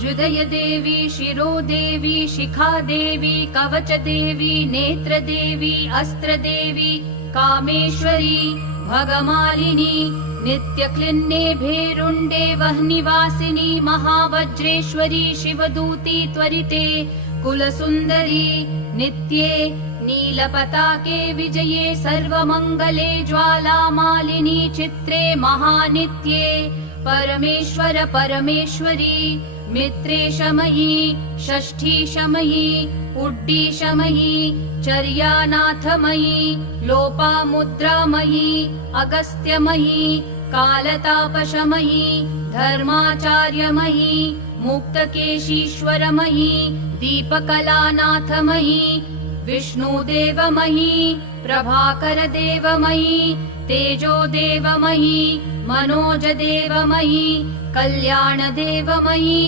हृदयदेवी शिरोदेवी शिखादेवी कवचदेवी नेत्रदेवी अस्त्रदेवी कामेश्वरी भगमालिनी नित्यक्लिन्ने भेरुण्डे वह्निवासिनी महावज्रेश्वरी शिवदूती त्वरिते कुलसुन्दरी नित्ये नीलपताके विजये सर्वमङ्गले ज्वालामालिनी चित्रे महानित्ये परमेश्वर परमेश्वरी मित्रेशमयी षष्ठीशमयी उड्डीशमयी चर्यानाथमयी लोपामुद्रामयी अगस्त्यमयी कालतापशमयी धर्माचार्यमयी मुक्तकेशीश्वरमयी दीपकलानाथमयी विष्णुदेवमयी प्रभाकरदेवमयी तेजोदेवमयी मनोजदेवमयी कल्याणदेवमयी।